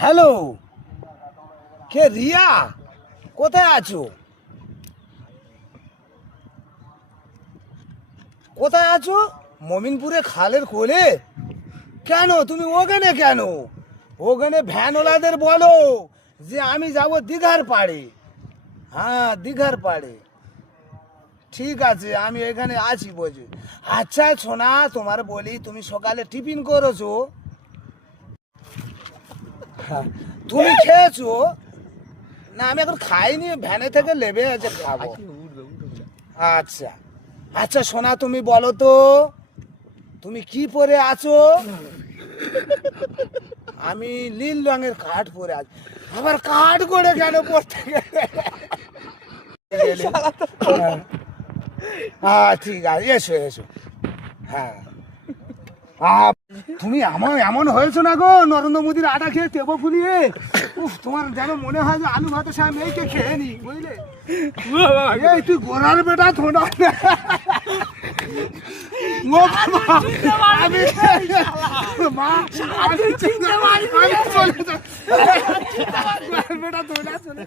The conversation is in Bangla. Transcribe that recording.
হ্যালো, কে রিয়া? কোথায় আছো? কোথায় আছো? মমিনপুরে খালের কোলে? কেন তুমি ওখানে কেন? ওখানে ভ্যানওয়ালাদের বলো যে আমি যাব দীঘার পাড়ে। হ্যাঁ, দীঘার পাড়ে। ঠিক আছে, আমি এখানে আছি বুঝি। আচ্ছা সোনা, তোমার বলি, তুমি সকালে টিফিন করেছো? হ্যাঁ, তুমি খেয়েছো? না, আমি এখন খাইনি, ভ্যানে থেকে নেবে আছে, খাবো। আচ্ছা আচ্ছা সোনা, তুমি বলো তো তুমি কি পরে আছো? আমি নীল রঙের কাঠ পরে আছি। আবার কাঠ করে কেন পড়তে গেলে? হ্যাঁ ঠিক আছে, এসো এসো। হ্যাঁ, তুমি এমন এমন হয়েছো না গো, নরেন্দ্র মোদীর আটা খেয়ে তেবো ফুলিয়ে। উফ, তোমার যেন মনে হয় যে আলু ভাতের সাথে মেয়েকে খেয়ে নি, বুঝলে? এই তুই গোড়ার বেটা থোড়া। আমি চলে যাচ্ছি। বেটা তোলা চলে